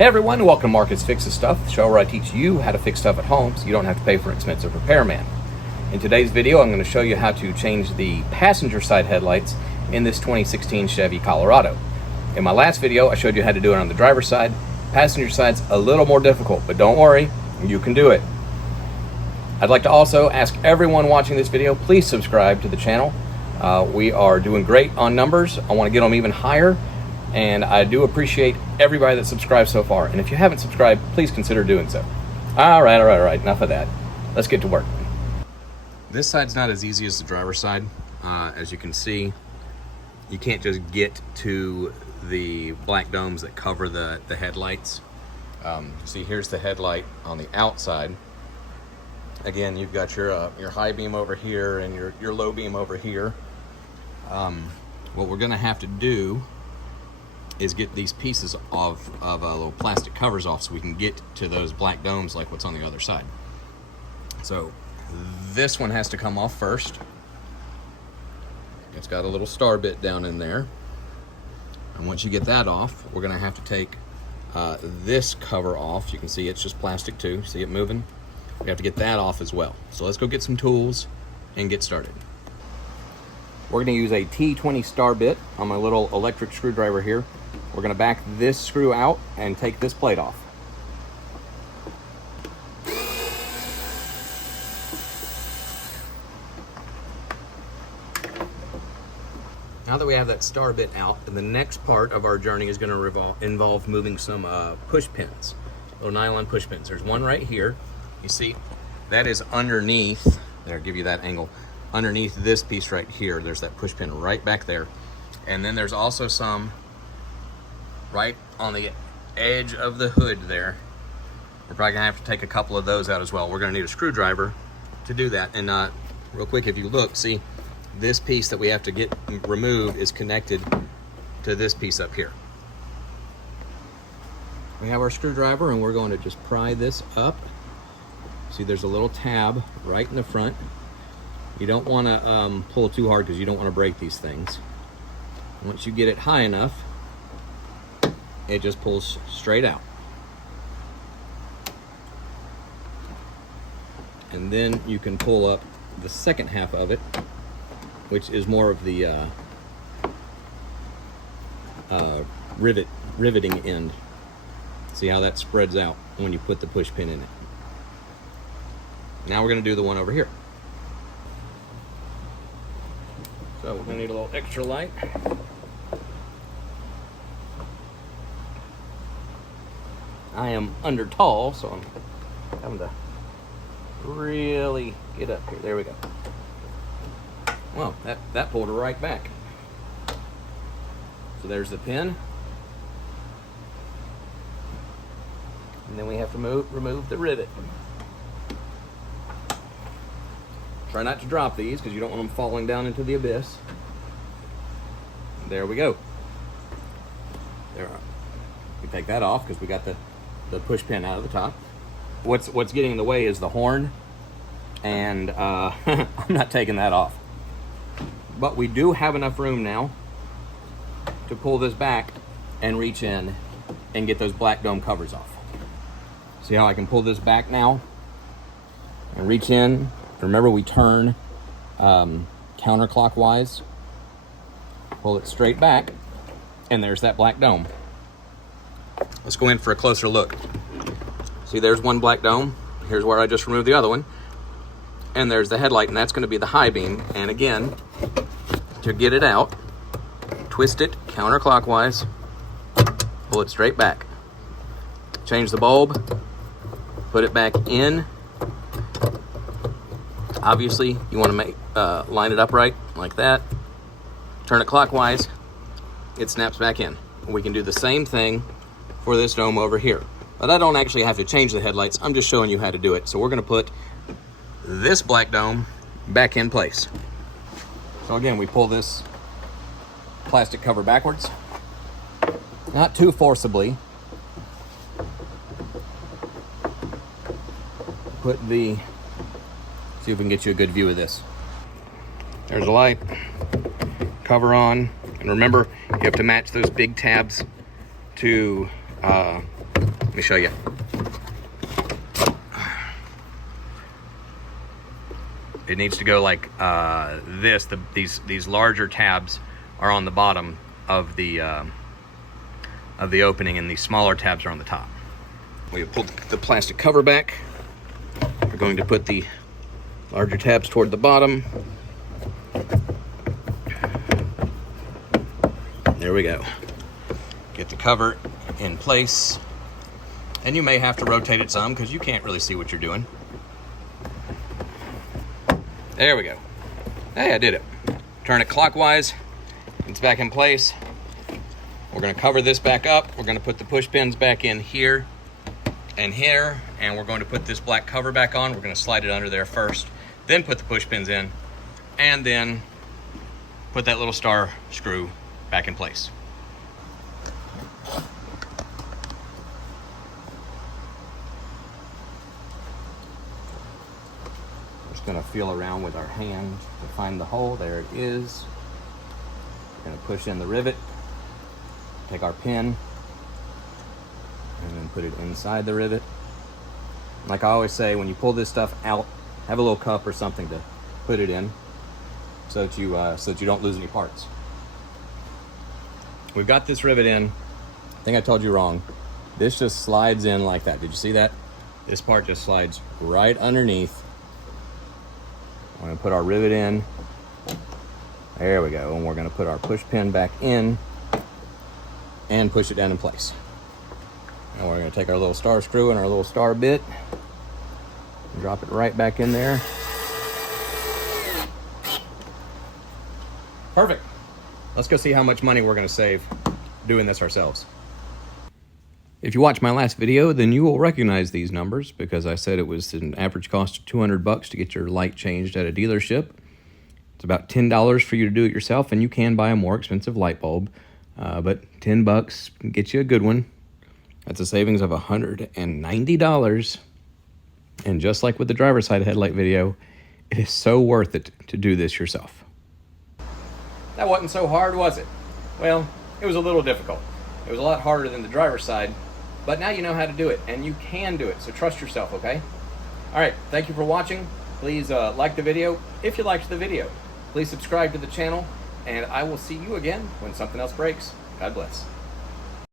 Hey everyone, welcome to Marcus Fixes Stuff, the show where I teach you how to fix stuff at home so you don't have to pay for an expensive repairman. In today's video, I'm going to show you how to change the passenger side headlights in this 2016 Chevy Colorado. In my last video, I showed you how to do it on the driver's side. Passenger side's a little more difficult, but don't worry, you can do it. I'd like to also ask everyone watching this video, please subscribe to the channel. We are doing great on numbers. I want to get them even higher. And I do appreciate everybody that subscribed so far. And if you haven't subscribed, please consider doing so. All right. Enough of that. Let's get to work. This side's not as easy as the driver's side. As you can see, you can't just get to the black domes that cover the headlights. See, here's the headlight on the outside. Again, you've got your high beam over here and your low beam over here. What we're gonna have to do is get these pieces of little plastic covers off so we can get to those black domes like what's on the other side. So this one has to come off first. It's got a little star bit down in there. And once you get that off, we're gonna have to take this cover off. You can see it's just plastic too. See it moving? We have to get that off as well. So let's go get some tools and get started. We're gonna use a T20 star bit on my little electric screwdriver here. We're gonna back this screw out and take this plate off. Now that we have that star bit out, the next part of our journey is gonna involve moving some push pins, little nylon push pins. There's one right here. You see, that is underneath, there, I'll give you that angle. Underneath this piece right here, there's that push pin right back there. And then there's also some right on the edge of the hood there. We're probably gonna have to take a couple of those out as well. We're gonna need a screwdriver to do that. And real quick, if you look, see, this piece that we have to get removed is connected to this piece up here. We have our screwdriver and we're going to just pry this up. See, there's a little tab right in the front. You don't want to pull too hard because you don't want to break these things. Once you get it high enough, it just pulls straight out. And then you can pull up the second half of it, which is more of the riveting end. See how that spreads out when you put the push pin in it. Now we're going to do the one over here. So we're going to need a little extra light. I am under tall, so I'm having to really get up here. There we go. Well, that pulled her right back. So there's the pin. And then we have to remove the rivet. Try not to drop these because you don't want them falling down into the abyss. There we go. There. We take that off because we got the push pin out of the top. What's getting in the way is the horn, and I'm not taking that off. But we do have enough room now to pull this back and reach in and get those black dome covers off. See how I can pull this back now and reach in. Remember, we turn counterclockwise, pull it straight back, and there's that black dome. Let's go in for a closer look. See, there's one black dome. Here's where I just removed the other one. And there's the headlight, and that's going to be the high beam. And again, to get it out, twist it counterclockwise, pull it straight back. Change the bulb, put it back in. Obviously, you want to line it up right, like that. Turn it clockwise, it snaps back in. We can do the same thing for this dome over here. But I don't actually have to change the headlights, I'm just showing you how to do it. So we're gonna put this black dome back in place. So again, we pull this plastic cover backwards. Not too forcibly. See if we can get you a good view of this. There's a light, cover on, and remember, you have to match those big tabs to Let me show you. It needs to go like this. These larger tabs are on the bottom of the opening, and these smaller tabs are on the top. We have pulled the plastic cover back. We're going to put the larger tabs toward the bottom. There we go. Get the cover in place. And you may have to rotate it some because you can't really see what you're doing. There we go. Hey, I did it. Turn it clockwise. It's back in place. We're going to cover this back up. We're going to put the push pins back in here and here, and we're going to put this black cover back on. We're going to slide it under there first, then put the push pins in, and then put that little star screw back in place. Going to feel around with our hand to find the hole. There it is. We're going to push in the rivet, take our pin, and then put it inside the rivet. Like I always say, when you pull this stuff out, have a little cup or something to put it in so that you don't lose any parts. We've got this rivet in. I think I told you wrong. This just slides in like that. Did you see that? This part just slides right underneath. We're going to put our rivet in. There we go. And we're going to put our push pin back in and push it down in place. And we're going to take our little star screw and our little star bit and drop it right back in there. Perfect. Let's go see how much money we're going to save doing this ourselves. If you watched my last video, then you will recognize these numbers because I said it was an average cost of $200 to get your light changed at a dealership. It's about $10 for you to do it yourself, and you can buy a more expensive light bulb, but $10 can get you a good one. That's a savings of $190. And just like with the driver's side headlight video, it is so worth it to do this yourself. That wasn't so hard, was it? Well, it was a little difficult. It was a lot harder than the driver's side. But now you know how to do it, and you can do it, so trust yourself, okay? All right, thank you for watching. Please like the video if you liked the video. Please subscribe to the channel, and I will see you again when something else breaks. God bless.